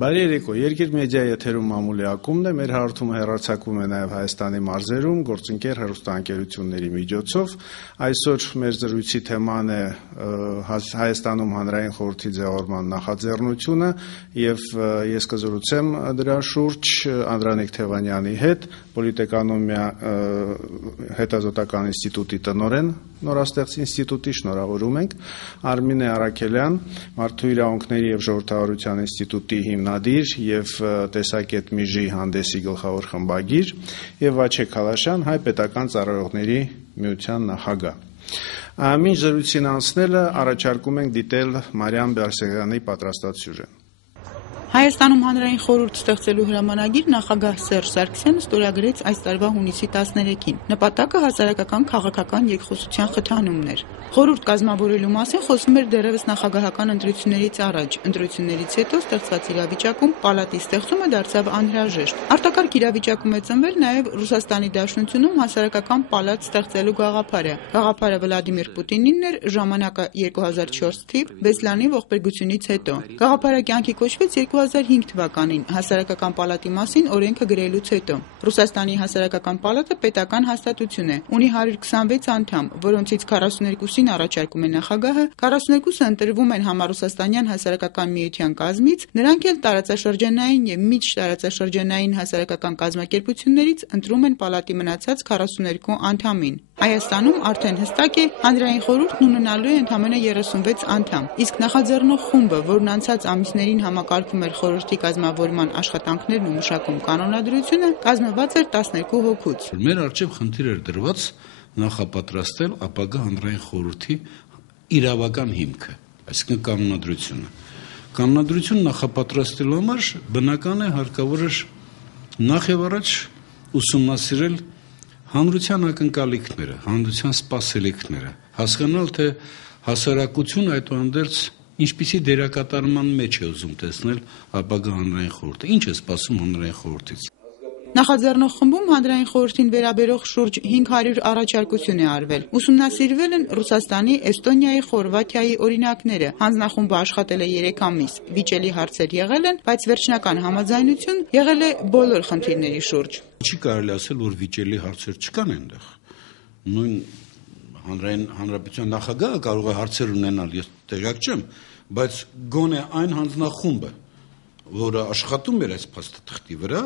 Բարի երեկո, Երկիր մեդիա եթերում մամուլի ակումբն է, մեր հաղորդումը հեռարձակվում է նաև Հայաստանի մարզերում, գործընկեր հեռուստաընկերությունների միջոցով։ Այսօր մեր զրույցի թեման է Հայաստանում հանրային խորհրդի ձևավորման նախաձեռնությունը եւ ես կզրուցեմ դրա շուրջ Անդրանիկ Թևանյանի հետ, Պոլիտէկոնոմիա հետազոտական ինստիտուտի տնօրեն, նորաստեղծ ինստիտուտի, շնորհավորում ենք, Արմինե Արաքելյան, Մարդու իրավունքների եւ ժողովրդավարության ինստիտուտի հիմնադիր եւ տեսակետ Միջի հանդեսի գլխավոր խմբագիր եւ Վաչե Քալաշյան, Հայ պետական ծառայողների միության նախագահ։ Մինչ զրույցին անցնելը առաջարկում ենք դիտել Մարիամ Բարսեղյանի պատրաստած սյուժեն։ Հայաստանում հանրային խորհուրդ ստեղծելու հրամանագիր նախագահ Սերժ Սարգսյանը ստորագրեց այս տարվա հունիսի 13-ին։ Նպատակը հասարակական քաղաքական երկխոսության խթանումն էր։ Խորհուրդ կազմավորելու մասին խոսում էր դեռևս նախագահական ընտրություններից առաջ։ Ընտրություններից հետո ստեղծված իրավիճակում պալատի ստեղծումը դարձավ անհրաժեշտ։ Արտակարգ իրավիճակում է ծնվել նաև Ռուսաստանի Դաշնությունում հասարակական պալատ ստեղծելու գաղափարը։ Գաղափարը Վլադիմիր Պուտինինն էր, ժամանակը 2004 թիվ, Բեսլանի ողբերգությունից հետո։ Գաղափարը կյանքի կոչվեց 2005 թվականին հասարակական պալատի մասին օրենքը գրելուց հետո։ Ռուսաստանի հասարակական պալատը պետական հաստատություն է, ունի 126 անդամ, որոնցից 42-ին առաջարկում է նախագահը, 42-ը ընտրվում են համառուսաստանյան հասարակական միության կազմից, նրանք էլ տարածաշրջանային եւ միջտարածաշրջանային հասարակական կազմակերպություններից ընտրում են պալատի մնացած 42 անդամին։ Հայաստանում արդեն հստակ է, հանրային խորհուրդն ունենալու է ընդամենը 36 անդամ, իսկ նախաձեռնող խումբը, որն անցած ամիսներին համակարգում էր խորհրդի կազմավորման աշխատանքներն ու մշակում կանոնադրությունը, կազմված էր 12 հոգուց։ Մեր առջև խնդիր էր դրված նախապատրաստել ապագա հանրային խորհրդի իրավական հիմքը, այսինքն կանոնադրությունը։ Կանոնադրություն նախապատրաստելու համար բնական է հարկավոր էր նախ եւ առաջ ուսումնասիրել հանրության ակնկալիքները, հանրության սպասելիքները, հասկանալ, թե հասարակություն այդուհանդերձ ինչպիսի դերակատարման մեջ է ուզում տեսնել ապագա հանրային խորհուրդը, ինչ է սպասում հանրային խորհրդից։ Նախաձեռնող խմբում հանրային խորհրդին վերաբերող շուրջ 500 առաջարկություն է արվել։ Ուսումնասիրվել են Ռուսաստանի, Էստոնիայի, Խորվաթիայի օրինակները։ Հանձնախումբը աշխատել է 3 ամիս։ Վիճելի հարցեր եղել են, բայց վերջնական համաձայնություն եղել է բոլոր խնդիրների շուրջ։ Չի կարելի ասել, որ վիճելի հարցեր չկան այնտեղ։ Նույն հանրապետության նախագահը կարող է հարցեր ունենալ, ես տեղյակ չեմ, բայց գոնե այն հանձնախումբը, որը աշխատում էր այս փաստաթղթի վրա,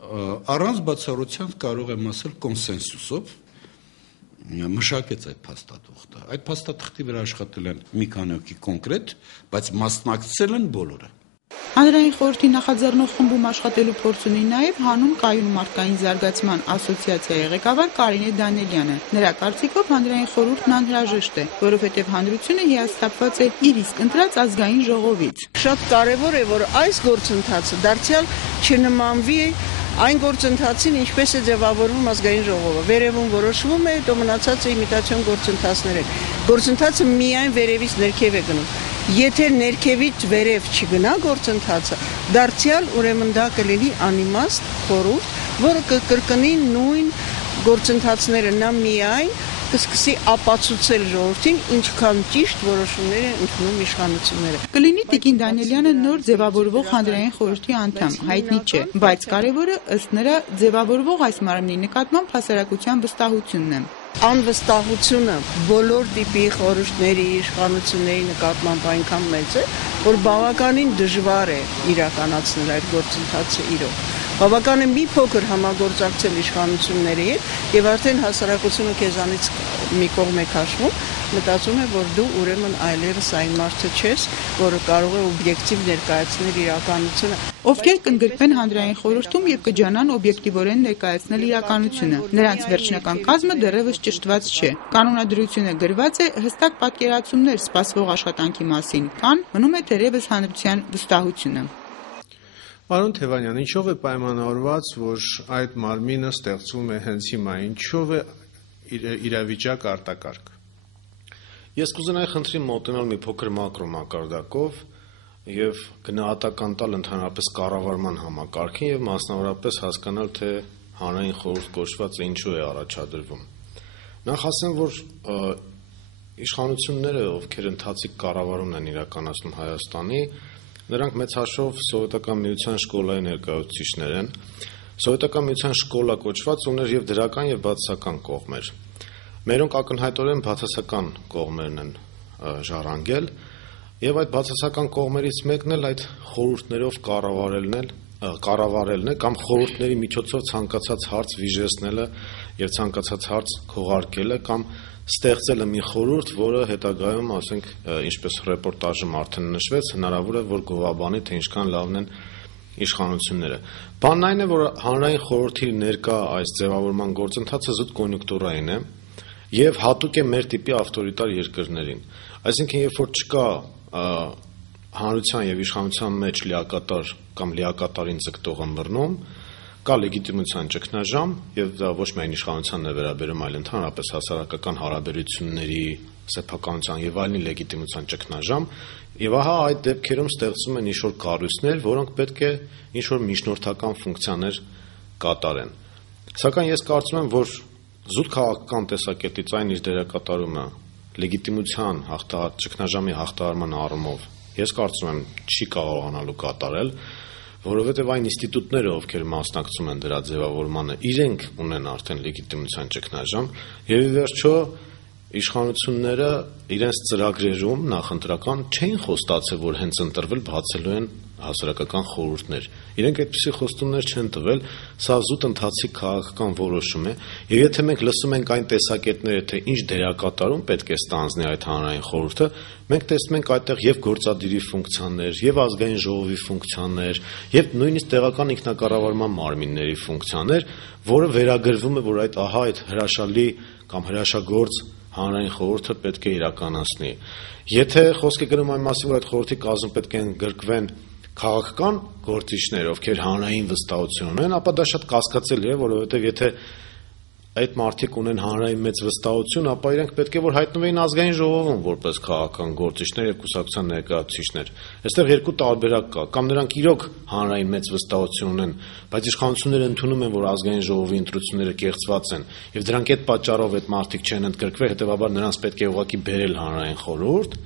առանց բացառության կարող եմ ասել կոնսենսուսով մշակեց այդ փաստաթղթը։ Այդ փաստաթղթի վրա աշխատել են մի քանի հոգի կոնկրետ, բայց մասնակցել են բոլորը։ Հանրային խորհրդի նախաձեռնող խմբում աշխատելու փորձ ունի նաև հանուն կայուն մարդկային զարգացման ասոցիացիայի ղեկավար Կարինե Դանիելյանը։ Նրա կարծիքով հանրային խորհուրդն անհրաժեշտ է, որովհետև հանրությունը հիասթափված է իր իսկ ընտրած ազգային ժողովից։ Շատ կարևոր է, որ այս գործընթացը դարձյալ չնմանվի այն գործընթացին, ինչպես է ձևավորվում ազգային ժողովը։ Վերևում որոշվում է, հետո մնացածը իմիտացիոն գործընթացներ են։ Գործընթացը միայն վերևից ներքև է գնում։ Եթե ներքևից վերև չգնա գործընթացը, դարձյալ ուրեմն դա կլինի անիմաստ խորհուրդ, որը կկրկնի նույն գործընթացները, նա միայն կսկսի ապացուցել ժողովրդին ինչքան ճիշտ որոշումներ են ընդունում իշխանությունները։ Կլինի Տիկին Դանիելյանը նոր ձևավորվող հանրային խորհրդի անդամ, հայտնի չէ, բայց կարևորը ըստ նրա ձևավորվող այս մարմնի նկատմամբ հասարակության վստահությունն է։ Անվստահությունը բոլոր տիպի խորհուրդների, իշխանությունների նկատմամբ այնքան մեծ է, որ բավականին դժվար է իրականացնել այդ գործընթացը իրոք։ Բավական է մի փոքր համագործակցել իշխանությունների հետ եւ արդեն հասարակությունը քեզանից մի կողմ է քաշվում, մտածում է, որ դու ուրեմն այլևս այն մարդը չես, որը կարող է օբյեկտիվ ներկայացնել իրականությունը։ Ովքեր կընդգրկվեն հանրային խորհրդում եւ կջանան օբյեկտիվորեն ներկայացնել իրականությունը։ Նրանց վերջնական կազմը դեռևս ճշտված չէ։ Կանոնադրությունը գրված է, հստակ պատկերացումներ սպասվող աշխատանքի մասին կան, մնում է թերևս հանրության վստահությունը։ Պարոն Թևանյան, ինչով է պայմանավորված, որ այդ մարմինը ստեղծվում է հենց հիմա, ինչով է իրավիճակ արտակարգ։ Ես կուզենայի խնդրին մոտենալ մի փոքր մակրո մակարդակով եւ գնահատական տալ ընդհանրապես կառավարման համակարգին եւ մասնավորապես հասկանալ, թե հանրային խորհուրդ կոչվածը ինչու է առաջադրվում։ Նախ ասեմ, որ իշխանությունները, ովքեր ընթացիկ կառավարումն են իրականացնում Հայաստանի, Նրանք մեծ հաշվով Սովետական միության շկոլայի ներկայացուցիչներ են։ Սովետական միության շկոլա կոչված ուներ եւ դրական եւ բացասական կողմեր։ Մերոնք ակնհայտորեն բացասական կողմերն են ժառանգել եւ այդ բացասական կողմերից մեկն էլ այդ խորհուրդներով կառավարելն է կամ խորհուրդների միջոցով ցանկացած հարց վիժեցնելը եւ ցանկացած հարց քողարկելը կամ ստեղծելը մի խորհուրդ, որը հետագայում, ասենք, ինչպես ռեպորտաժում արդեն նշվեց, հնարավոր է որ գովաբանի թե ինչքան լավն են իշխանությունները։ Բանն այն է, որ հանրային խորհրդի ներկա այս ձևավորման գործընթացը զուտ կոնյունկտուրային է եւ հատուկ է մեր տիպի ավտորիտար երկրներին։ Այսինքն, երբ որ չկա հանրության եւ իշխանության մեջ լիակատար կամ լիակատարին ձգտող ըմբռնում, կա լեգիտիմության ճգնաժամ եւ դա ոչ միայն իշխանությանն է վերաբերում, այլ ընդհանրապես հասարակական հարաբերությունների, սեփականության եւ այլնի լեգիտիմության ճգնաժամ, եւ ահա այդ դեպքերում ստեղծում են ինչ-որ կառույցներ, որոնք պետք է ինչ-որ միջնորդական ֆունկցիաներ կատարեն։ Սակայն ես կարծում եմ, որ զուտ քաղաքական տեսակետից այն իր դերակատարումը լեգիտիմության ճգնաժամի հաղթահարման առումով ես կարծում եմ չի կարողանալու կատարել, որովհետև այն ինստիտուտները, ովքեր մասնակցում են դրա ձևավորմանը, իրենք ունեն արդեն լեգիտիմության ճգնաժամ, եւ ի վերջո իշխանությունները իրենց ծրագրերում նախընտրական չէին խոստացել, որ հենց ընտրվել բացելու են հասարակական խորհուրդներ։ Իրենք այդպիսի խոստումներ չեն տվել, սա զուտ ընթացիկ քաղաքական որոշում է, եւ եթե մենք լսում ենք այն տեսակետները, թե ինչ դերակատարում պետք է ստանձնի այդ հանրային խորհուրդը, մենք տեսնում ենք այդտեղ եւ գործադիրի ֆունկցիաներ, եւ ազգային ժողովի ֆունկցիաներ, եւ նույնիսկ տեղական ինքնակառավարման մարմինների ֆունկցիաներ, որը վերագրվում է, որ այդ հրաշալի կամ հրաշագործ հանրային խորհուրդը պետք է իրականացնի։ Եթե խոսք է գնում այն մասին, որ այդ խորհրդի կազմում պետք է ընդգրկվեն քաղաքական գործիչներ, ովքեր հանրային վստահություն ունեն, ապա դա շատ կասկածելի է, որովհետև եթե այդ մարդիկ ունեն հանրային մեծ վստահություն, ապա իրենք պետք է որ հայտնվեին ազգային ժողովում որպես քաղաքական գործիչներ եւ կուսակցության ներկայացուցիչներ։ Այստեղ երկու տարբերակ կա, կամ նրանք իրոք հանրային մեծ վստահություն ունեն, բայց իշխանությունները ընդունում են, որ ազգային ժողովի ընտրությունները կեղծված են, եւ դրանք այդ պատճառով այդ մարդիկ չեն ընդգրկվել, հետեւաբար նրանց պետք է ուղղակի բերել հանրային խորհուրդ,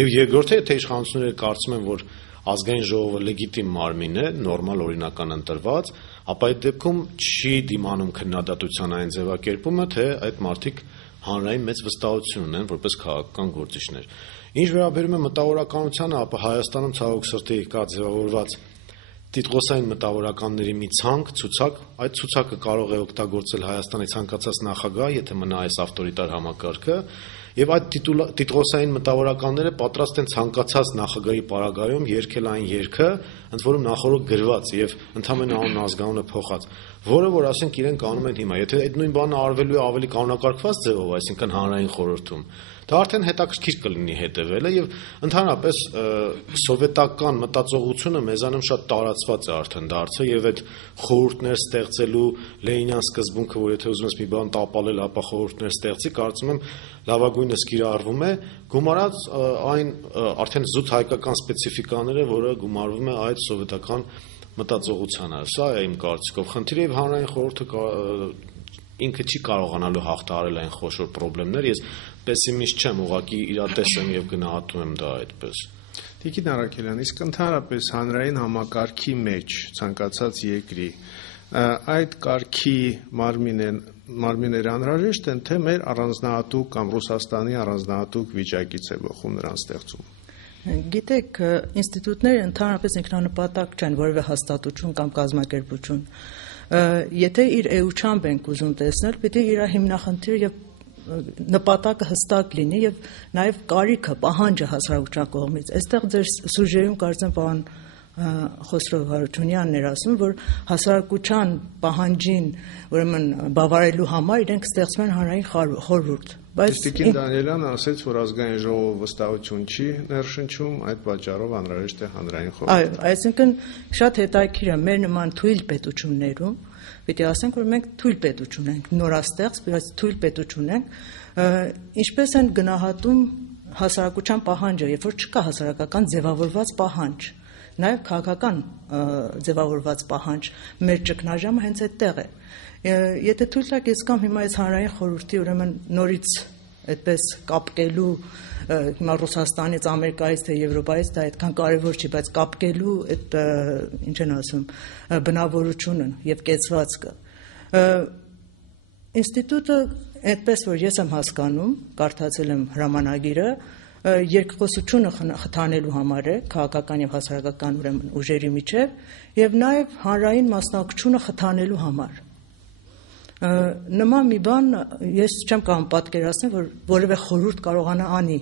եւ երկրորդը, եթե իշխանությունները կարծում են, որ ազգային ժողովը լեգիտիմ մարմին է, նորմալ օրինական ընտրված, ապա այդ դեպքում չի դիմանում քննադատության այն ձևակերպումը, թե այդ մարդիկ հանրային մեծ վստահություն ունեն որպես քաղաքական գործիչներ։ Ինչ վերաբերում է մտավորականությանը, ապա Հայաստանում ցավոք սրտի կա ձևավորված տիտղոսային մտավորականների մի ցուցակ, այդ ցուցակը կարող է օգտագործել Հայաստանի ցանկացած նախագահ, եթե մնա այս ավտորիտար համակարգը, եւ այդ տիտղոսային մտավորականները պատրաստ են ցանկացած նախագահի պարագայում երգել այն երգը, ընդ որում նախորդ գրված եւ ընդհանրապես անուն ազգանունը փոխած, որը որ ասենք իրենք անում են հիմա։ Եթե այդ նույն բանը արվելու է ավելի կանոնակարգված ձևով, այսինքն հանրային խորհրդում, դա արդեն հետաքրքիր կլինի հետևելը եւ ընդհանրապես սովետական մտածողությունը մեզանում շատ տարածված է արդեն դարձել եւ այդ խորհուրդներ ստեղծելու Լենինյան սկզբունքը, որ եթե ուզում ես մի բան տապալել, ապա խորհուրդներ ստեղծի, կարծում եմ լավագույնս կիրառվում է, գումարած այն արդեն զուտ հայկական սպეციფიկաները, որը գումարվում է այդ սովետական մտածողությանը։ Սա է իմ կարծիքով խնդիրը եւ հանրային խորհուրդը ինքը չի կարողանալու հաղթահարել այն խոշոր խնդիրներ։ Ես պեսիմիստ չեմ, ուղղակի իրատես եմ եւ գնահատում եմ դա այդպես։ Տիկին Արաքելյան, իսկ ընդհանրապես հանրային համակարգի մեջ ցանկացած երկրի այդ կարգի մարմինները անհրաժեշտ են, թե մեր առանձնահատուկ կամ Ռուսաստանի առանձնահատուկ վիճակից է բխում նրանց ստեղծումը։ Գիտեք, ինստիտուտները ընդհանրապես ինքնանպատակ չեն, որևէ հաստատություն կամ կազմակերպություն։ Եթե իր էությամբ ենք ուզում տեսնել, պիտի իր հիմնախնդիրը եւ նպատակը հստակ լինի եւ նաեւ կարիքը, պահանջը հասարակության կողմից։ Այստեղ ձեր սուժեում կարծեմ պարոն Խոսրով Հարությունյանն էր ասում, որ հասարակության պահանջին ուրեմն բավարարելու համար իրենք ստեղծում են հանրային խորհուրդ։ Բայց Տիկին Դանիելյանը ասաց, որ ազգային ժողովը վստահություն չի ներշնչում, այդ պատճառով անհրաժեշտ է հանրային խորհուրդ։ Այո, այսինքն շատ հետաքրքիր է մեր նման թույլ պետություններում, պիտի ասենք, որ մենք թույլ պետություն ենք, նորաստեղծ, բայց թույլ պետություն ենք, ինչպես են գնահատում հասարակության պահանջը, երբ որ չկա հասարակական ձևավորված պահանջ, նաև քաղաքական ձևավորված պահանջ, մեր ճգնաժամը հենց այդտեղ է։ Եթե թույլ տաք, ես կամ հիմա այս հանրային խորհրդի ուրեմն նորից այդպես կապկելու հիմա Ռուսաստանից, Ամերիկայից թե Եվրոպայից դա այդքան կարևոր չի, բայց կապկելու այդ ինչ են ասում բնավորությունը եւ կեցվածքը ինստիտուտը այդպես որ ես եմ հասկանում, կարդացել եմ հրամանագիրը, երկխոսությունը խթանելու համար է քաղաքական եւ հասարակական ուրեմն ուժերի միջև եւ նաեւ հանրային մասնակցությունը խթանելու համար նման մի բան ես չեմ կարող պատկերացնել որ որևէ խորհուրդ կարողանա անի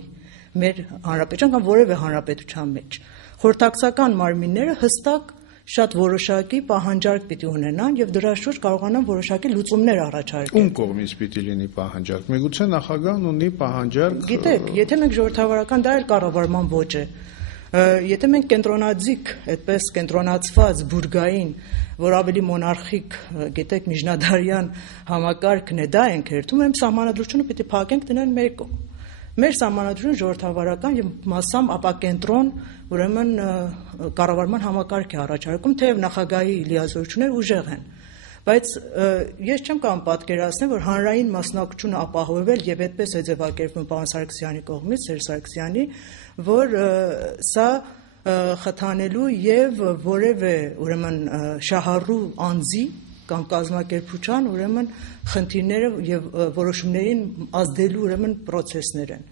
մեր հանրապետության կամ որևէ հանրապետության մեջ խորհրդակցական մարմինները հստակ շատ որոշակի պահանջարկ պիտի ունենան եւ դրա շուրջ կարողանան որոշակի լուծումներ առաջարկել։ Ում կողմից պիտի լինի պահանջարկ։ Միգուցե նախագահն ունի պահանջարկ։ Գիտեք, եթե մենք ժողովրդավարական դա էլ կառավարման ոճ է։ Եթե մենք կենտրոնաձիգ, այդպես կենտրոնացված բուրգային, որ ավելի մոնարխիկ, գիտեք, միջնադարյան համակարգն է, դա ենք երթում, մենք սահմանադրությունը պիտի փակենք դնել մեր կողմ։ Մեր սահմանադրությունը ժողովրդավարական եւ մասամբ ապակենտրոն ուրեմն կառավարման համակարգ է առաջարկում, թեև նախագահի լիազորությունները ուժեղ են, բայց ես չեմ կարող պատկերացնել, որ հանրային մասնակցությունը ապահովել եւ այդպես է ձևակերպվում պարոն Սարգսյանի կողմից, Սերժ Սարգսյանի, որ սա խթանելու եւ որևէ ուրեմն շահառու անձի կամ կազմակերպության ուրեմն խնդիրները եւ որոշումներին ազդելու ուրեմն process-ներ են։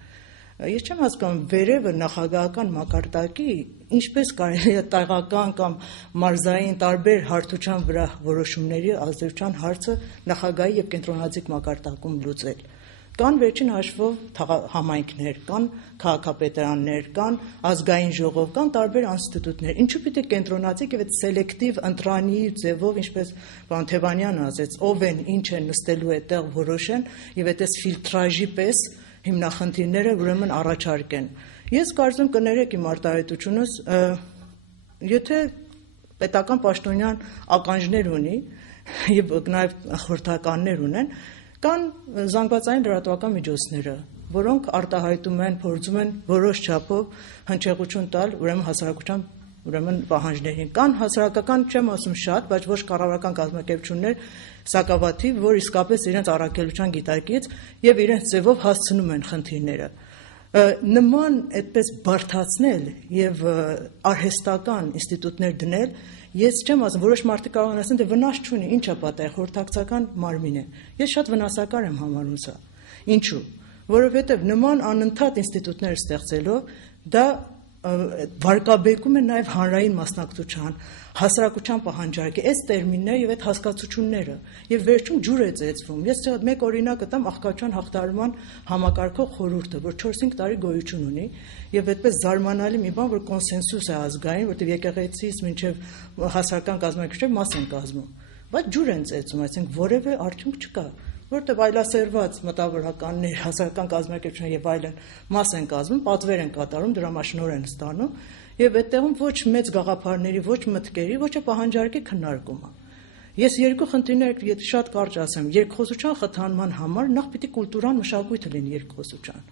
Ես չեմ հասկանում վերևը նախագահական մակարդակի ինչպես կարելի է տեղական կամ մարզային տարբեր հարթության վրա որոշումների ազդեցության հարցը նախագահի եւ կենտրոնաձիգ մակարդակում լուծել։ Կան վերջին հաշվով համայնքներ, կան քաղաքապետարաններ, կան ազգային ժողով, կան տարբեր ինստիտուտներ։ Ինչու պիտի կենտրոնացեք եւ այդ սելեկտիվ ընտրանի ձևով, ինչպես պարոն Թևանյանը ասաց, ով են, ինչ են նստելու այդտեղ որոշեն եւ այդպես ֆիլտրաժի պես հիմնախնդիրները ուրեմն առաջարկեն։ Ես կարծում կներեք իմ արտահայտությունս, եթե պետական պաշտոնյան ականջներ ունի եւ նաեւ խորհրդականներ ունեն, կան զանգվածային լրատվական միջոցները, որոնք արտահայտում են, փորձում են որոշ չափով հնչեղություն տալ ուրեմն հասարակության ուրեմն պահանջներին։ Կան հասարակական, չեմ ասում շատ, բայց ոչ կառավարական կազմակերպություններ սակավաթիվ, որ իսկապես իրենց առաքելության գիտակից եւ իրենց ձևով հասցնում են խնդիրները։ Նման այդպես բարթացնել եւ արհեստական ինստիտուտներ դնել Ես չեմ ասում, որոշ մարդիկ կարող են ասել, թե վնաս չունի, ինչ է պատահել, խորհրդակցական մարմին է։ Ես շատ վնասակար եմ համարում սա։ Ինչու՞։ Որովհետև նման անընդհատ ինստիտուտներ ստեղծելով դա վարկաբեկում է նաև հանրային մասնակցության, հասարակության պահանջարկի, այս տերմինները եւ այդ հասկացությունները եւ վերջում ջուր է ծեծվում։ Ես մեկ օրինակ կտամ աղքատության հաղթահարման համակարգող խորհուրդը, որ 4-5 տարի գոյություն ունի եւ այդպես զարմանալի մի բան, որ կոնսենսուս է ազգային, որտեղ եկեղեցից մինչեւ հասարակական կազմակերպություններ մաս են կազմում։ Բայց ջուր են ծեծում, այսինքն որևէ արդյունք չկա, որտեղ այլասերված մտավորականներ, հասարակական կազմակերպություններ եւ այլն մաս են կազմում, պատվեր են կատարում, դրամաշնորհ են ստանում եւ այդտեղում ոչ մեծ գաղափարների, ոչ մտքերի, ոչ պահանջարկի քննարկումը։ Ես երկու խնդիրներ եթե շատ կարճ ասեմ, երկխոսության խթանման համար նախ պիտի կուլտուրան մշակույթը լինի երկխոսության։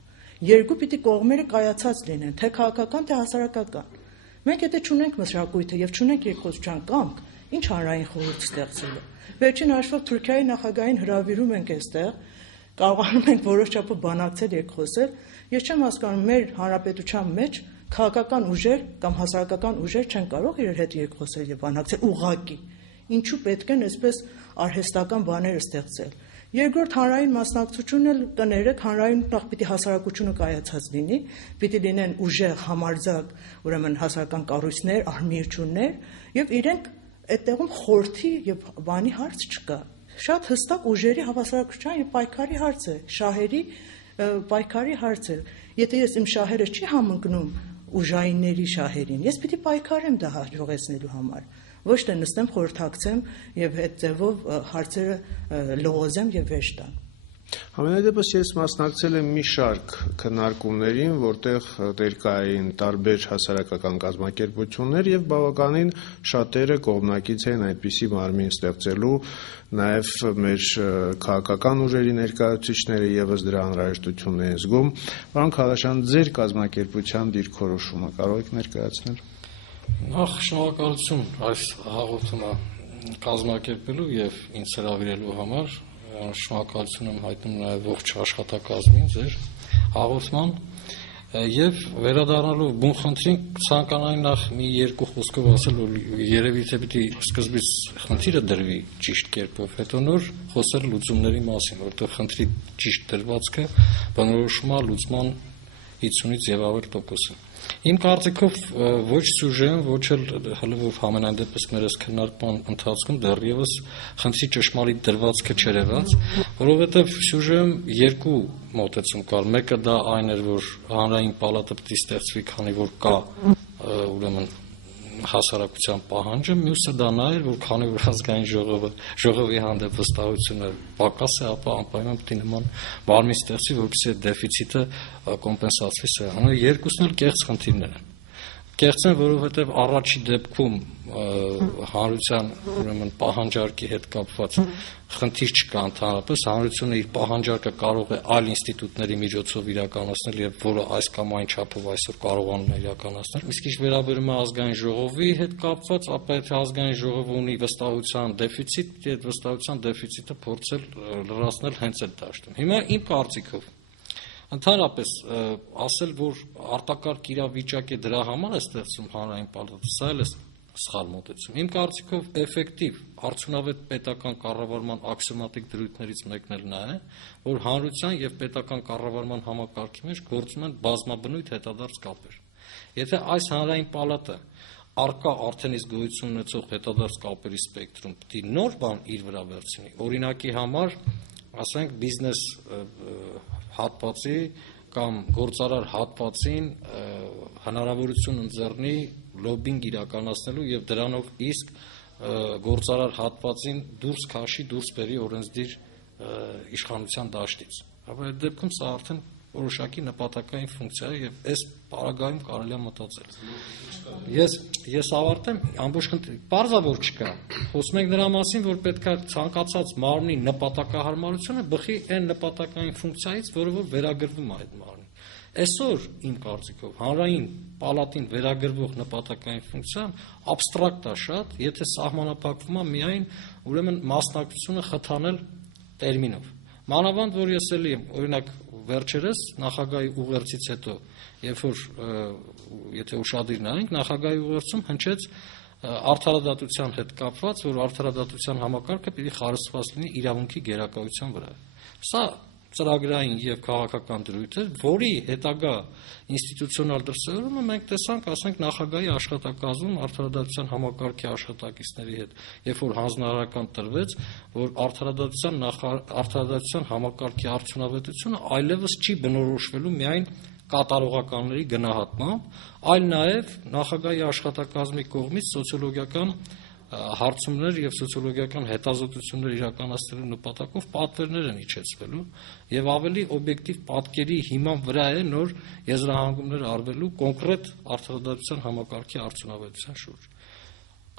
Երկու պիտի կողմերը կայացած լինեն, թե քաղաքական, թե հասարակական։ Մենք եթե չունենք մշակույթը եւ չունենք երկխոսության կամք, ինչ հանրային խորհուրդ ստեղծելու։ Վերջին հաշվով Թուրքիայի նախագահին հրավիրում ենք այստեղ, կարողանում ենք որոշ չափով բանակցել եւ խոսել։ Ես չեմ հասկանում մեր հանրապետության մեջ քաղաքական ուժեր կամ հասարակական ուժեր չեն կարող իրար հետ երկխոսել եւ բանակցել ուղղակի։ Ինչու պետք են այսպես արհեստական բաներ ստեղծել։ Երկրորդ հանրային մասնակցությունը կներեք հանրային նախ պիտի հասարակությունը կայացած լինի, պիտի լինեն ուժեղ, համարձակ, ուրեմն հասարակական կառույցներ, արհմիություններ եւ իրենք այդտեղում խորթի եւ բանի հարց չկա։ Շատ հստակ ուժերի հավասարակցության եւ պայքարի հարց է, շահերի պայքարի հարց է։ Եթե ես իմ շահերը չի համընկնում ուժայինների շահերին, ես պիտի պայքարեմ դա հաջողեցնելու համար։ Ոչ թե նստեմ խորհրդակցեմ եւ այդ ձևով հարցերը լողոզեմ եւ վերջ տամ։ Համենայնդեպս ես մասնակցել եմ մի շարք քննարկումներին, որտեղ ներկային տարբեր հասարակական կազմակերպություններ եւ բավականին շատերը կողմնակից են այդպիսի մարմին ստեղծելու, նաեւ մեր քաղաքական ուժերի ներկայացուցիչները եւս դրա անհրաժեշտությունն են զգում։ Պարոն Քալաշյան, ձեր կազմակերպության դիրքորոշումը կարող եք ներկայացնել։ Նախ շնորհակալություն այս հաղորդումը կազմակերպելու եւ ինձ հրավիրելու համար։ շնորհակալություն եմ հայտնում նաև ողջ աշխատակազմին ձեր հաղորդման եւ վերադառնալով բուն խնդրին ցանկանային նախ մի երկու խոսքով ասել, որ երևի թե պիտի սկզբից խնդիրը դրվի ճիշտ կերպով, հետո նոր խոսել լուծումների մասին, որտեղ խնդրի ճիշտ դրվածքը բնորոշում է լուծման 50-ից եւ ավել տոկոսը։ Իմ կարծիքով ոչ սյուժեն, ոչ էլ հլվով համենայն դեպս մեր այս քննարկման ընթացքում դեռևս խնդրի ճշմարիտ դրվածքը չերևաց, որովհետև սյուժեում երկու մոտեցում կար։ Մեկը դա այն էր, որ հանրային պալատը պետք է ստեղծվի, քանի որ կա ուրեմն հասարակության պահանջը, մյուսը դա նա էր, որ քանի որ ազգային ժողովի հանդեպ վստահությունը պակաս է, ապա անպայման պետք է նման մարմին ստեղծի, որպեսզի այդ դեֆիցիտը կոմպենսացվի սեղանը։ Երկուսն էլ կեղծ խնդիրներ են։ Կեղծ են, որովհետև առաջի դեպքում հանրության ուրեմն պահանջարկի հետ կապված խնդիր չկա ընդհանրապես, հանրությունը իր պահանջարկը կարող է այլ ինստիտուտների միջոցով իրականացնել եւ որը այս կամ այն չափով այսօր կարողանում է իրականացնել։ Իսկ ինչ վերաբերում է ազգային ժողովի հետ կապված, ապա եթե ազգային ժողովը ունի վստահության դեֆիցիտ, այդ վստահության դեֆիցիտը փորձել լրացնել հենց այդ դաշտում։ Հիմա իմ կարծիքով ընդհանրապես ասել, որ արտակարգ իրավիճակ է դրա համար է ստեղծում հանրային պալատը, սա էլ է սխալ մոտեցում։ Իմ կարծիքով էֆեկտիվ արդյունավետ պետական կառավարման աքսիոմատիկ դրույթներից մեկն էլ նա է, որ հանրության եւ պետական կառավարման համակարգի մեջ գործում են բազմաբնույթ հետադարձ կապեր։ Եթե այս հանրային պալատը արկա արդեն իսկ գոյություն ունեցող հետադարձ կապերի սպեկտրում պետք է նոր բան իր վրա վերցնի, օրինակի համար, ասենք բիզնես հատվածի կամ գործարար հատվածին հնարավորություն ընձեռնի լոբինգ իրականացնելու եւ դրանով իսկ գործարար հատվածին դուրս քաշի, դուրս բերի օրենսդիր իշխանության դաշտից։ Ապա այդ դեպքում սա արդեն որոշակի նպատակային ֆունկցիա է եւ այս պարագայում կարելի է մտածել։ Ես ավարտեմ, ամբողջ խնդիր, պարզավոր չկա։ Խոսում ենք նրա մասին, որ պետք է ցանկացած մարմնի նպատակահարմարությունը բխի այն նպատակային ֆունկցիայից, որը որ վերագրվում է այդ մարմնին։ Այսօր իմ կարծիքով հանրային պալատին վերագրվող նպատակային ֆունկցիան աբստրակտ է շատ, եթե սահմանափակվում է միայն ուրեմն մասնակցությունը խթանել տերմինով։ Մանավանդ որ ես էլի օրինակ վերջերս նախագահի ուղերձից հետո, երբ որ եթե ուշադիր նայենք, նախագահի ուղերձում հնչեց արդարադատության հետ կապված, որ արդարադատության համակարգը պիտի խարսխված լինի իրավունքի գերակայության վրա։ Սա ծրագրային եւ քաղաքական դրույթ է, որի հետագա ինստիտուցիոնալ դրսևորումը մենք տեսանք, ասենք նախագահի աշխատակազմում արդարադատության համակարգի աշխատակիցների հետ, երբ որ հանձնարարական տրվեց, որ արդարադատության համակարգի արդյունավետությունը այլևս չի բնորոշվելու միայն կատարողականների գնահատմամբ, այլ նաեւ նախագահի աշխատակազմի կողմից սոցիոլոգիական հարցումներ եւ սոցիոլոգիական հետազոտություններ իրականացնելու նպատակով պատվերներ են իջեցվելու եւ ավելի օբյեկտիվ պատկերի հիման վրա է նոր եզրահանգումներ արվելու կոնկրետ արդարադատության համակարգի արդյունավետության շուրջ։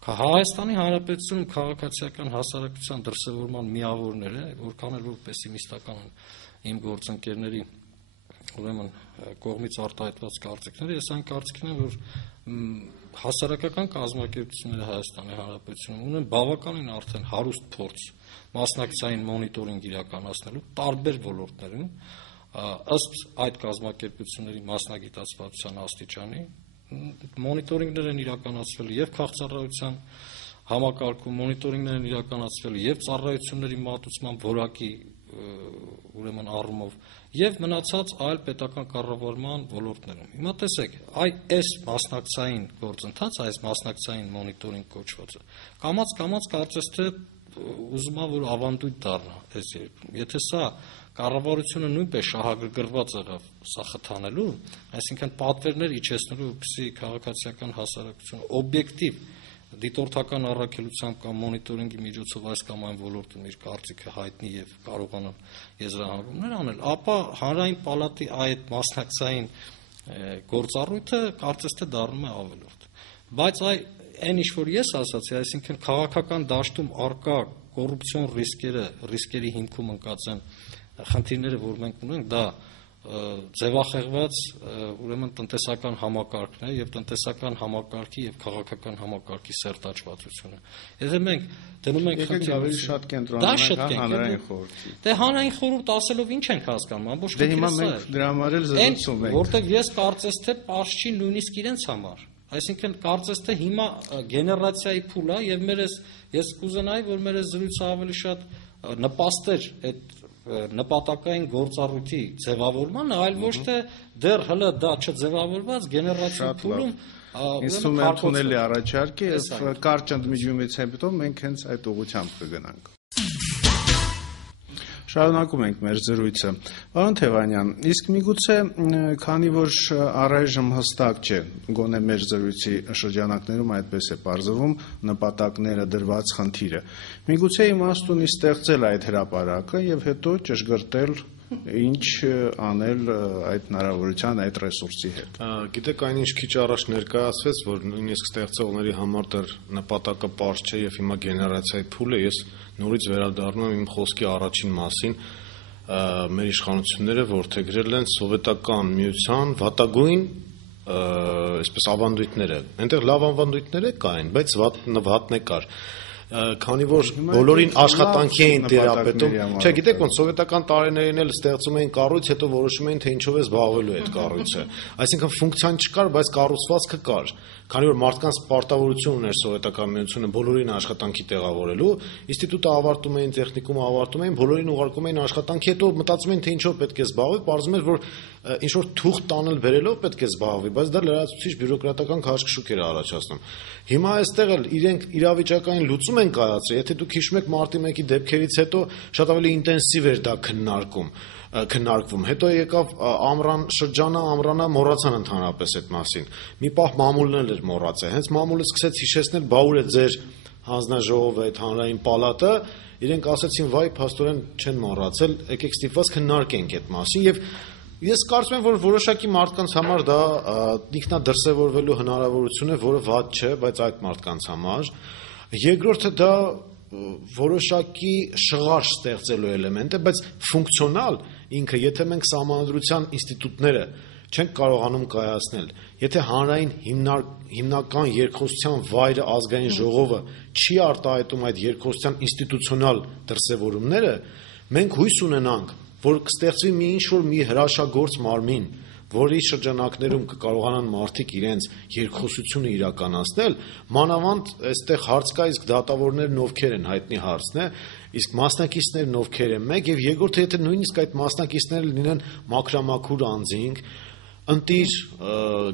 Հայաստանի Հանրապետությունում քաղաքացիական հասարակության դրսևորման միավորները, որքան էլ որ պեսիմիստական իմ գործընկերների ուրեմն կողմից արտահայտված կարծիքները, ես այն կարծիքն եմ, որ հասարակական կազմակերպությունները Հայաստանի Հանրապետությունում ունեն բավականին արդեն հարուստ փորձ մասնակցային մոնիտորինգ իրականացնելու տարբեր ոլորտներում ըստ այդ կազմակերպությունների մասնագիտացվածության աստիճանի մոնիտորինգներ են իրականացվել եւ քաղաքացիական համակարգում մոնիտորինգներ են իրականացվել եւ ծառայությունների մատուցման որակի ուրեմն առումով եւ մնացած այլ պետական կառավարման ոլորտներում։ Հիմա տեսեք, այս մասնակցային գործընթաց, այս մասնակցային մոնիտորինգ կոչվածը կամաց կարծես թե ուզում է որ ավանդույթ դառնա այս երկրում։ Եթե սա կառավարությունը նույնպես շահագրգռված եղավ սա խթանելու, այսինքն պատվերներ իջեցնելու, որպեսզի քաղաքացիական հասարակությունը օբյեկտիվ դիտորդական առաքելությամբ կամ մոնիտորինգի միջոցով այս կամ այն ոլորտում իր կարծիքը հայտնի եւ կարողանա եզրահանգումներ անել, ապա հանրային պալատի այդ մասնակցային գործառույթը կարծես թե դառնում է ավելորդ։ Բայց այն ինչ որ ես ասացի, այսինքն քաղաքական դաշտում արկա կոռուպցիոն ռիսկերի հիմքում ընկած են խնդիրները, որ մենք ունենք, դա ձևախեղված ուրեմն տնտեսական համակարգն է եւ տնտեսական համակարգի եւ քաղաքական համակարգի սերտաճվածությունը։ Եթե մենք դնում ենք ավելի շատ կենտրոնանանք հանրային խորհրդի։ Դե հանրային խորհուրդ ասելով ինչ ենք հասկանում, ամբողջ դե հիմա մենք դրա համար էլ զրուցում ենք։ Որտեղ ես կարծես թե պարզ չի նույնիսկ իրենց համար։ Այսինքն կարծես թե հիմա գեներացիայի փուլ է եւ ես կուզենայի, որ մեր զրույցը ավելի շատ նպաստեր այդ նպատակային գործառույթի ձևավորման, այլ ոչ թե դեռ հələ դա չձևավորված գեներացիայի փուլում ինստրումենտալի առաջարկ է եւ կարճ ընդմիջումից հետո մենք հենց այդ ուղղությամբ կգնանք։ Շարունակում ենք մեր զրույցը։ Պարոն Թևանյան, իսկ միգուցե քանի որ առայժմ հստակ չէ, գոնե մեր զրույցի շրջանակներում այդպես է պարզվում նպատակները դրված խնդիրը, միգուցե իմաստունի ստեղծել այդ հրապարակը եւ հետո ճշգրտել ինչ անել այդ հնարավորության, այդ ռեսուրսի հետ։ Գիտեք, այնինչ քիչ առաջ ներկայացվեց, որ նույնիսկ ստեղծողների համար դեռ նպատակը պարզ չէ եւ հիմա գեներացիայի փուլը, ես նորից վերադառնում եմ իմ խոսքի առաջին մասին, մեր իշխանությունները որդեգրել են սովետական միության վատագույն այսպես ավանդույթները։ Այնտեղ լավ ավանդույթներ կային, բայց վատն է կար։ Քանի որ բոլորին աշխատանքի էին տիրապետում, չէ, գիտեք ոնց սովետական տարիներին էլ ստեղծում էին կառույց, հետո որոշում էին թե ինչով է զբաղվելու այդ կառույցը։ Այսինքն ֆունկցիան չկար, բայց կառուցվածքը կար։ Քանի որ մարդկանց պարտավորություն ուներ սովետական միությունը բոլորին աշխատանքի տեղավորելու, ինստիտուտը ավարտում էին, տեխնիկումը ավարտում էին, բոլորին ուղարկում էին աշխատանքի, հետո մտածում էին թե ինչով պետք է զբաղվի, պարզվում էր որ ինչ որ թուղթ տանել բերելով պետք է զբաղվի, բայց դա լրացուցիչ բյուրոկրատական քաշքշուկ էր առաջացնում։ Հիմա այստեղ էլ իրենք իրավիճակային լուծում են կայացրել, եթե դուք հիշում եք մարտի 1-ի դեպքերից հետո շատ ավելի ինտենսիվ էր դա քննարկվում։ Հետո եկավ ամռան շրջանը, ամռանը մոռացան ընդհանրապես այդ մասին։ Մի պահ մամուլն էլ էր մոռացել։ Հենց մամուլը սկսեց հիշեցնել, բա ուր է ձեր հանձնաժողովը, այդ հանրային պալատը, իրենք ասացին, վայ, փաստորեն չեն մոռացել, եկեք ստիպված քննարկենք այդ մասին եւ ես կարծում եմ, որ որոշակի մարդկանց համար դա ինքնադրսևորվելու հնարավորություն է, որը վատ չէ, բայց այդ մարդկանց համար։ Երկրորդը դա որոշակի շղարշ ստեղծելու էլեմենտ է, բայց ֆունկցիոնալ ինքը, եթե մենք սահմանադրության ինստիտուտները չենք կարողանում կայացնել, եթե հանրային հիմնական երկխոսության վայրը ազգային ժողովը չի արտահայտում այդ երկխոսության ինստիտուցիոնալ դրսևորումները, մենք հույս ունենանք, որ կստեղծվի մի ինչ-որ մի հրաշագործ մարմին, որի շրջանակներում կկարողանան մարդիկ իրենց երկխոսությունը իրականացնել, մանավանդ այստեղ հարց կա, իսկ դատավորներն ովքեր են, հայտնի հարցն է, իսկ մասնակիցներն ովքեր են, մեկ եւ երկրորդը, եթե նույնիսկ այդ մասնակիցները լինեն մաքրամաքուր անձինք, ընտիր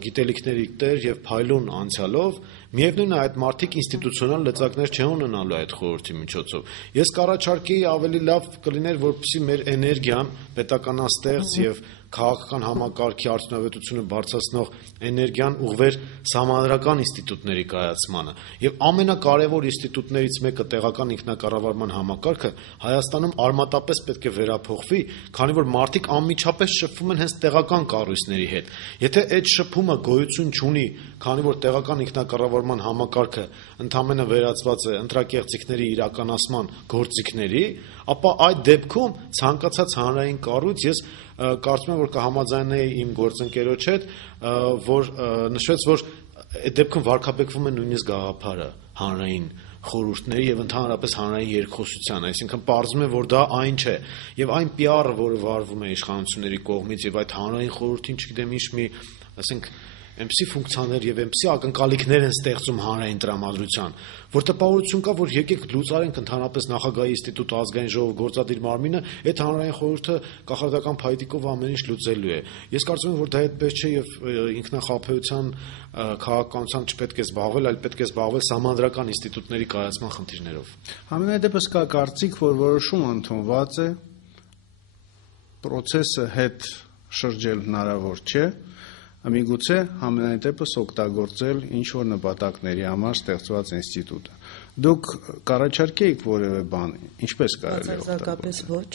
գիտելիքների տեր եւ փայլուն անցյալով, միևնույնն է այդ մարդիկ ինստիտուցիոնալ լծակներ չեն ունենալու այդ խորհրդի միջոցով։ Ես կառաջարկեի ավելի լավ կլիներ, որպեսզի մեր էներգիան պետականաստեղծ եւ քաղաքական համակարգի արդյունավետությունը բարձրացնող էներգիան ուղղվեր սահմանադրական ինստիտուտների կայացմանը եւ ամենակարևոր ինստիտուտներից մեկը տեղական ինքնակառավարման համակարգը Հայաստանում արմատապես պետք է վերափոխվի, քանի որ մարդիկ անմիջապես շփվում են հենց տեղական կառույցների հետ։ Եթե այդ շփումը գոյություն չունի, քանի որ տեղական ինքնակառավարման համակարգը ընդհանրապես վերածված է ընտրակեղծիքների իրականացման գործիքների, ապա այդ դեպքում ցանկացած հանրային կառույց ես կարծում եմ, որ կհամաձայնեի իմ գործընկերոջ հետ, որ նշվեց, որ այդ դեպքում վարկաբեկվում է նույնիսկ գաղափարը հանրային խորհուրդների եւ ընդհանրապես հանրային երկխոսության, այսինքն պարզվում է, որ դա այն չէ, եւ այն PR-ը, որը վարվում է իշխանությունների կողմից եւ այդ հանրային խորհրդին, չգիտեմ, ինչ մի, ասենք, այնպիսի ֆունկցիաներ եւ այնպիսի ակնկալիքներ են ստեղծում հանրային տրամադրության, որ տպավորություն կա, որ եկեք լուծարենք ընդհանրապես նախագահի ինստիտուտ ազգային ժողով գործադիր մարմինը, այդ հանրային խորհուրդը կախարդական փայտիկով ամեն ինչ լուծելու է։ Ես կարծում եմ, որ դա այդպես չէ եւ ինքնախաբեության քաղաքականության չպետք է զբաղվել, այլ պետք է զբաղվել սահմանադրական ինստիտուտների կայացման խնդիրներով։ Համենայն դեպս կա կարծիք, որ որոշումը ընդունված է, process-ը հետ շրջել հնարավոր չէ, Միգուցե համենայն դեպս օգտագործել ինչ-որ նպատակների համար ստեղծված ինստիտուտը։ Դուք կառաջարկեիք որևէ բան, ինչպես կարելի է օգտագործել։ Ոչ,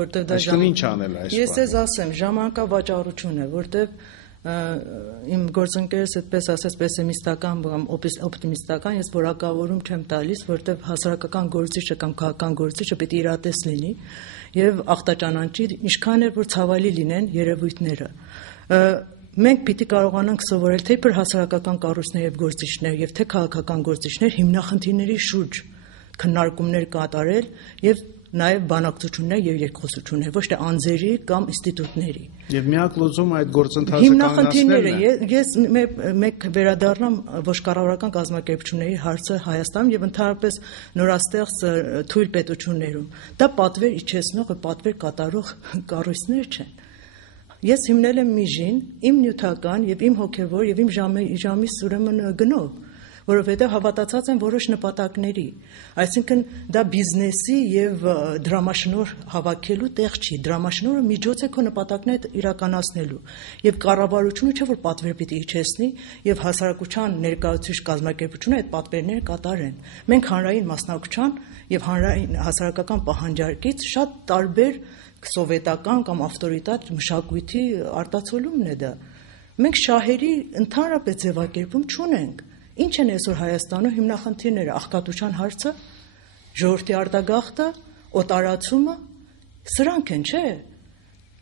որտեղ դա ինչ անել այս բանը։ Ես ձեզ ասեմ, ժամանակավաճառություն է, որտեղ Իմ գործընկերս այդպես ասած պեսիմիստական կամ օպտիմիստական, ես որակավորում չեմ տալիս, որտեղ հասարակական գործիչը կամ քաղաքական գործիչը պետք է իրատես լինի եւ ախտաճանաչի ինչքան էլ որ ցավալի լինեն երևույթները։ Մենք պիտի կարողանանք սովորել թե իբր հասարակական կառույցներ եւ գործիչներ եւ թե քաղաքական գործիչներ հիմնախնդիրների շուրջ քննարկումներ կատարել եւ նաև բանակցություններ եւ երկխոսություններ, ոչ թե անձերի կամ ինստիտուտների։ Եվ միակ լուծումը այդ գործընթացը հիմնախնդիրները ես մեկ վերադառնամ ոչ կառավարական կազմակերպությունների հարցը Հայաստանում եւ ընդհանրապես նորաստեղծ թույլ պետություններում։ Դա պատվեր իջեցնող եւ պատվեր կատարող կառույցներ չեն։ Ես հիմնել եմ միջին իմ նյութական եւ իմ հոգեվոր եւ իմ ժամիս ուրեմն գնով, որովհետեւ հավատացած եմ որոշ նպատակների, այսինքն դա բիզնեսի եւ դրամաշնոր հավաքելու տեղ չի, դրամաշնորը միջոց է քո նպատակները իրականացնելու եւ կառավարությունը չէ որ պատվեր պիտի իջեցնի եւ հասարակության ներկայացուցիչ կազմակերպությունը այդ պատվերները կատարեն։ Մենք հանրային մասնակցության եւ հանրային հասարակական պահանջարկից շատ տարբեր սովետական կամ ավտորիտար մշակույթի արտացոլումն է դա։ Մենք շահերի ընդհանրապես ձևակերպում չունենք։ Ինչ են այսօր Հայաստանում հիմնախնդիրները, աղքատության հարցը, ժողովրդի արտագաղթը, օտարացումը, սրանք են, չէ՞։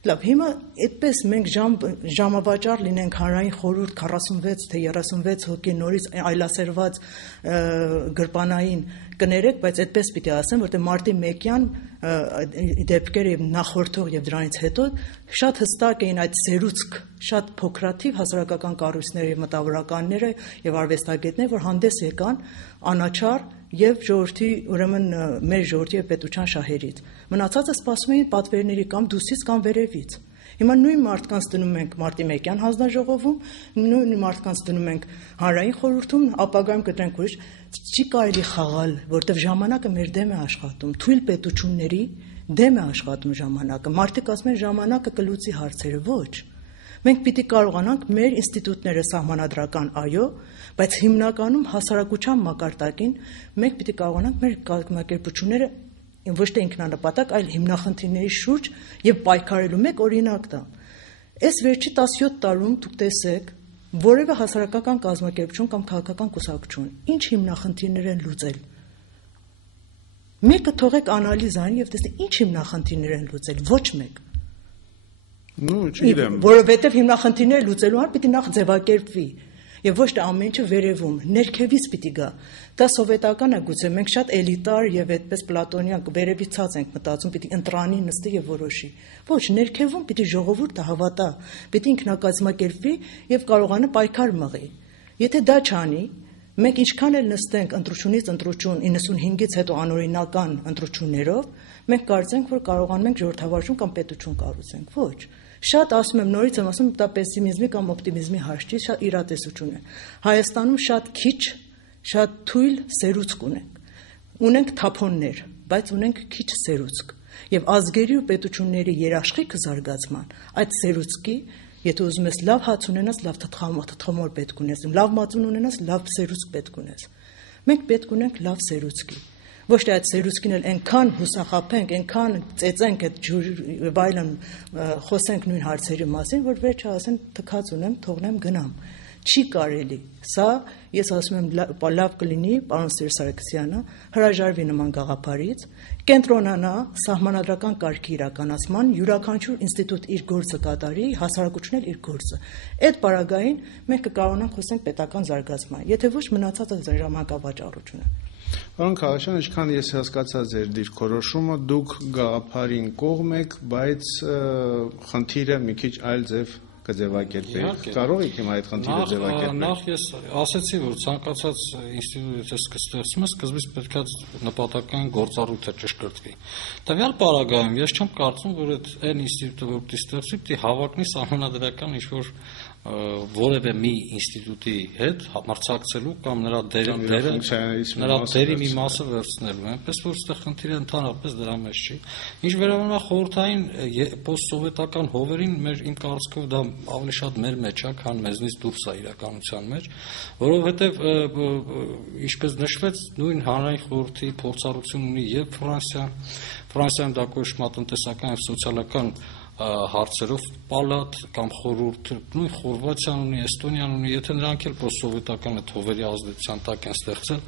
Լավ, հիմա այդպես մենք ժամավաճառ լինենք հանրային խորհուրդ 46 թե 36 հոգի նորից այլասերված գրպանային կներեք, բայց այդպես պիտի ասեմ, որտեղ մարտի 1-յան դեպքերը եւ նախորդող եւ դրանից հետո շատ հստակ էին այդ սերուցք, շատ փոքրաթիվ հասարակական կառույցները եւ մտավորականները եւ արվեստագետները, որ հանդես եկան անաչառ եւ ժողովրդի ուրեմն մեր ժողովրդի եւ պետության շահերից։ Մնացածը սպասում էին պատվերների կամ դուսից կամ վերևից։ Հիմա նույն մարդկանց դնում ենք մարտի 1-յան հանձնաժողովում, նույն մարդկանց դնում ենք հանրային խորհրդում, ապագայում կտրենք ուրիշ, չի կարելի խաղալ, որտեղ ժամանակը մեր դեմ է աշխատում, թույլ պետությունների դեմ է աշխատում ժամանակը։ Մարդիկ ասում են ժամանակը կլուծի հարցերը, ոչ։ Մենք պիտի կարողանանք մեր ինստիտուտները սահմանադրական այո, բայց հիմնականում հասարակության մակարդակին մենք պիտի կարողանանք մեր կազմակերպությունները ոչ թե ինքնանպատակ, այլ հիմնախնդիրների շուրջ եւ պայքարելու մեկ օրինակ տամ։ Այս վերջի 17 տարում դուք տեսեք որևէ հասարակական կազմակերպություն կամ քաղաքական կուսակցություն ինչ հիմնախնդիրներ են լուծել։ Մեկը թողեք անալիզ անի եւ տեսնեք ինչ հիմնախնդիրներ են լուծել, ոչ մեկ։ Չգիտեմ։ Որովհետեւ հիմնախնդիրները լուծելու համար պիտի նախ ձևակերպվի եւ ոչ թե ամեն ինչը վերևում, ներքևից պիտի գա։ Դա սովետական է գուցե, մենք շատ էլիտար եւ այդպես պլատոնյան վերևից ցած ենք մտածում, պիտի ընտրանի նստի եւ որոշի։ Ոչ, ներքևում պիտի ժողովուրդը հավատա, պիտի ինքնակազմակերպվի եւ կարողանա պայքար մղի։ Եթե դա չանի, մենք ինչքան էլ նստենք ընտրությունից ընտրություն 95-ից հետո անօրինական ընտրություններով, մենք կարծենք, որ կարողանում ենք ժողովրդավարություն կամ պետություն կառուցենք։ Ոչ։ Շատ ասում եմ, նորից եմ ասում, դա պեսիմիզմի կամ օպտիմիզմի հարց չի, շատ իրատեսություն է։ Հայաստանում շատ քիչ, շատ թույլ սերուցք ունենք։ Ունենք թափոններ, բայց ունենք քիչ սերուցք։ Եվ ազգերի ու պետությունների երաշխիքը զարգացման այդ սերուցքի, եթե ուզում ես լավ հաց ունենաս, լավ թթխամոր պետք ունես, լավ մածուն ունենաս, լավ սերուցք պետք ունես։ Մենք պետք ունենք լավ սերուցքի։ Ոչ թե այդ սերուցքին էլ այնքան հուսախաբենք, այնքան ծեծենք այդ վայլն խոսենք նույն հարցերի մասին, որ վերջը ասեն թքած ունեմ, թողնեմ գնամ։ Չի կարելի։ Սա ես ասում եմ լավ կլինի, պարոն Սերժ Սարգսյանը հրաժարվի նման գաղափարից, կենտրոնանա սահմանադրական կարգի իրականացման, յուրաքանչյուր ինստիտուտ իր գործը կատարի, հասարակությունն էլ իր գործը։ Այդ պարագային մենք կկարողանանք խոսենք պետական զարգացման, եթե ոչ մնացածը ժամանակավաճառություն է։ Պարոն Քալաշյան, ինչքան ես հասկացա ձեր դիրքորոշումը, դուք գաղափարին կողմ եք, բայց խնդիրը մի քիչ այլ ձև կձևակերպեք։ Կարող եք հիմա այդ խնդիրը ձևակերպել։ Նախ ես ասացի, որ ցանկացած ինստիտուտ կստեղծում է, սկզբից պետք է նպատակային գործառույթը ճշգրտվի։ Տվյալ պարագայում ես չեմ կարծում, որ այդ ինստիտուտը որ պիտի ստեղծվի, պիտի հավակնի սահմանադրական ինչ-որ որևէ մի ինստիտուտի հետ մրցակցելու կամ նրա դերի մի մասը վերցնելու, այնպես որ այստեղ խնդիրը ընդհանրապես դրա մեջ չի։ Ինչ վերաբերում է խորհրդային պոստսովետական հովերին, իմ կարծիքով դա ավելի շատ մեր մեջ է, քան մեզնից դուրս է իրականության մեջ, որովհետև ինչպես նշվեց, նույն հանրային խորհրդի փորձառություն ունի եւ Ֆրանսիան դա կոչվում է տնտեսական եւ սոցիալական հարցերով պալատ կամ խորհուրդ, նույն Խորվաթիան ունի, Էստոնիան ունի, եթե նրանք էլ պոստսովետական այդ հովերի ազդեցության տակ են ստեղծել,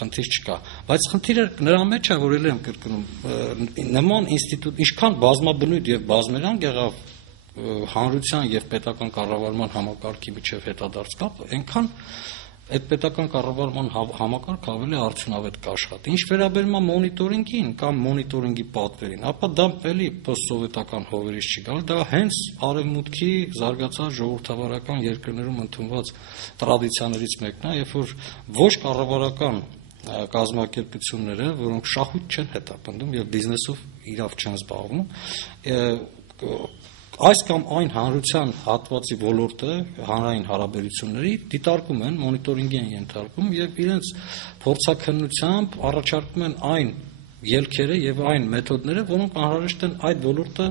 խնդիր չկա։ Բայց խնդիրը նրա մեջ է, որ ելի եմ կրկնում, նման ինստիտուտ, ինչքան բազմաբնույթ եւ բազմերանգ եղավ հանրության եւ պետական կառավարման համակարգի միջև հետադարձ կապ, այնքան այդ պետական կառավարման համակարգը ավելի արդյունավետ կաշխատի։ Ինչ վերաբերում է մոնիտորինգին կամ մոնիտորինգի պատվերին, ապա դա էլի պոստսովետական հովերից չի գալ, դա հենց արևմուտքի զարգացած ժողովրդավարական երկրներում ընդունված տրադիցիաներից մեկն է, երբ որ ոչ կառավարական կազմակերպությունները, որոնք շահույթ չեն հետապնդում եւ բիզնեսով իրավ չեն զբաղվում, այս կամ այն հանրության հատվածի ոլորտը հանրային հարաբերությունների դիտարկում են, մոնիտորինգի են ենթարկում եւ իրենց փորձաքննությամբ առաջարկում են այն ելքերը եւ այն մեթոդները, որոնք անհրաժեշտ են այդ ոլորտը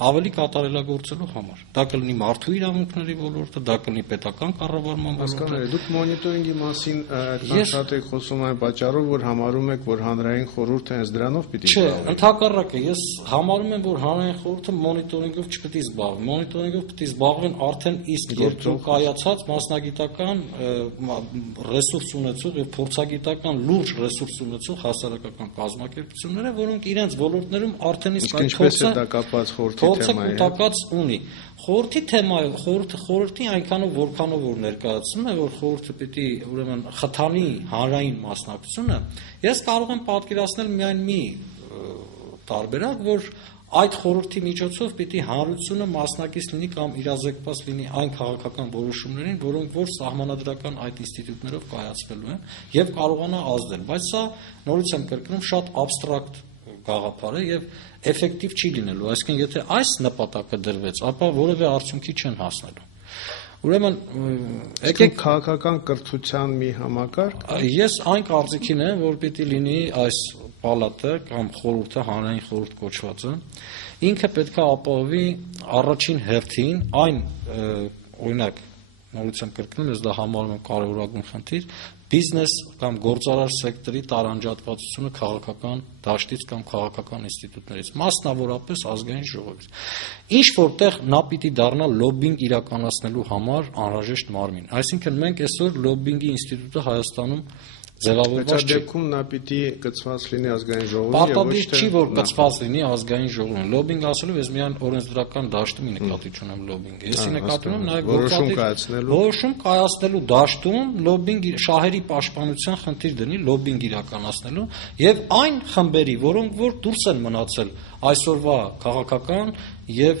ավելի կատարելագործելու համար։ Դա կլինի մարդու իրավունքների ոլորտը, դա կլինի պետական կառավարման ոլորտը։ Դուք մոնիտորինգի մասին այդքան շատ եք խոսում այն պատճառով, որ համարում եք, որ հանրային խորհուրդը հենց դրանով պիտի զբաղվի։ Չէ, ընդհակառակը, ես համարում եմ, որ հանրային խորհուրդը մոնիտորինգով չպիտի զբաղվի։ Մոնիտորինգով պիտի զբաղվեն արդեն իսկ երկրում կայացած մասնագիտական ռեսուրս ունեցող եւ փորձագիտական լուրջ ռեսուրս ունեցող հասարակական կազմակերպությունները, որոնք իրենց ոլորտներում արդեն իսկ այդ փորձը դա կապված փորձը կուտակած ունի։ Խորհրդի թեմայով, խորհրդի այնքանով որքանով որ ներկայացնում է, որ խորհուրդը պիտի ուրեմն խթանի հանրային մասնակցությունը, ես կարող եմ պատկերացնել միայն մի տարբերակ, որ այդ խորհրդի միջոցով պիտի հանրությունը մասնակից լինի կամ իրազեկված լինի այն քաղաքական որոշումներին, որոնք որ սահմանադրական այդ ինստիտուտներով կայացվելու են եւ կարողանա ազդել, բայց սա նորից եմ կրկնում շատ абստրակտ գաղափար է եւ էֆեկտիվ չի լինելու, այսինքն եթե այս նպատակը դրվեց, ապա որևէ արդյունքի չեն հասնելու։ Ուրեմն եկեք քաղաքական կրթության մի համակարգ։ Ես այն կարծիքին եմ, որ պիտի լինի այս պալատը կամ խորհուրդը, հանրային խորհուրդ կոչվածը, ինքը պետք է ապահովի առաջին հերթին այն օրինակ նորից եմ կրկնում, ես դա համարում եմ կարևորագույն խնդիր, բիզնես կամ գործարար սեկտորի տարանջատվածությունը քաղաքական դաշտից կամ քաղաքական ինստիտուտներից, մասնավորապես ազգային ժողովից։ Ինչ որտեղ նա պիտի դառնա լոբինգ իրականացնելու համար անհրաժեշտ մարմին։ Այսինքն մենք այսօր լոբինգի ինստիտուտը Հայաստանում ձևավորված չի։ Դեպքում նա պիտի կցված լինի ազգային ժողովին եւ ոչ թե չի որ կցված լինի ազգային ժողովին։ Լոբինգ ասելով ես միայն օրենսդրական դաշտում նկատի չունեմ լոբինգը։ Ես նկատում եմ նաեւ որոշում կայացնելու դաշտում լոբինգ շահերի պաշտպանության խնդիր դնի, լոբինգ իրականացնելու եւ այն խմբերի, որոնք որ դուրս են մնացել այսօրվա քաղաքական եւ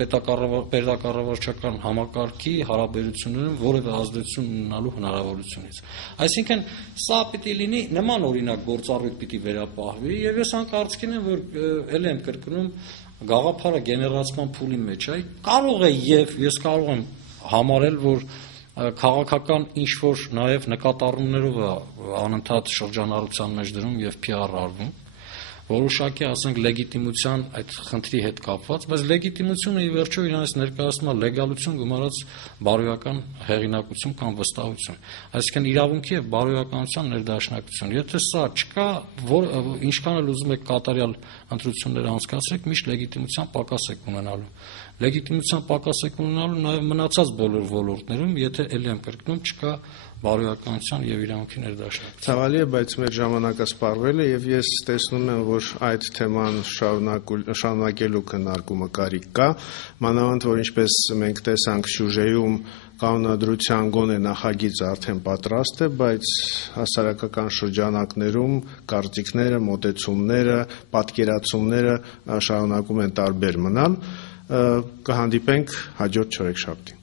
պետակառավարչական համակարգի հարաբերություններում որևէ ազդեցություն ունենալու հնարավորությունից։ Այսինքն սա պիտի լինի նման օրինակ գործառույթ պիտի վերապահվի եւ ես անկարծքին եմ որ ել եմ կրկնում գաղափարը գեներացման փուլի մեջ է կարող է եւ ես կարող եմ համարել որ քաղաքական ինչ որ նաեւ նկատառումներով է անընդհատ շրջանառության մեջ դնում եւ PR արվում որոշակի ասենք լեգիտիմության այդ խնդրի հետ կապված, բայց լեգիտիմությունը ի վերջո իրենից ներկայացնում է լեգալություն գումարած բարոյական հեղինակություն կամ վստահություն։ Այսինքն իրավունքի եւ բարոյականության ներդաշնակություն։ Եթե սա չկա, ինչքան էլ ուզում եք կատարյալ ընտրություններ անցկացրեք, միշտ լեգիտիմության պակաս եք ունենալու։ Լեգիտիմության պակաս եք ունենալու նաեւ մնացած բոլոր ոլորտներում, եթե ելի եմ կրկնում, չկա բարոյականության եւ իրավունքի ներդաշնակություն։ Ցավալի է, բայց մեր ժամանակը սպառվել է եւ ես տեսնում եմ, որ այդ թեման շարունակելու քննարկումը կարիք կա, մանավանդ որ ինչպես մենք տեսանք սյուժեում կանոնադրության գոնե նախագիծ արդեն պատրաստ է, բայց հասարակական շրջանակներում կարծիքները, մոտեցումները, պատկերացումները շարունակում են տարբեր մնալ։ Կհանդիպենք հաջորդ չորեքշաբթի։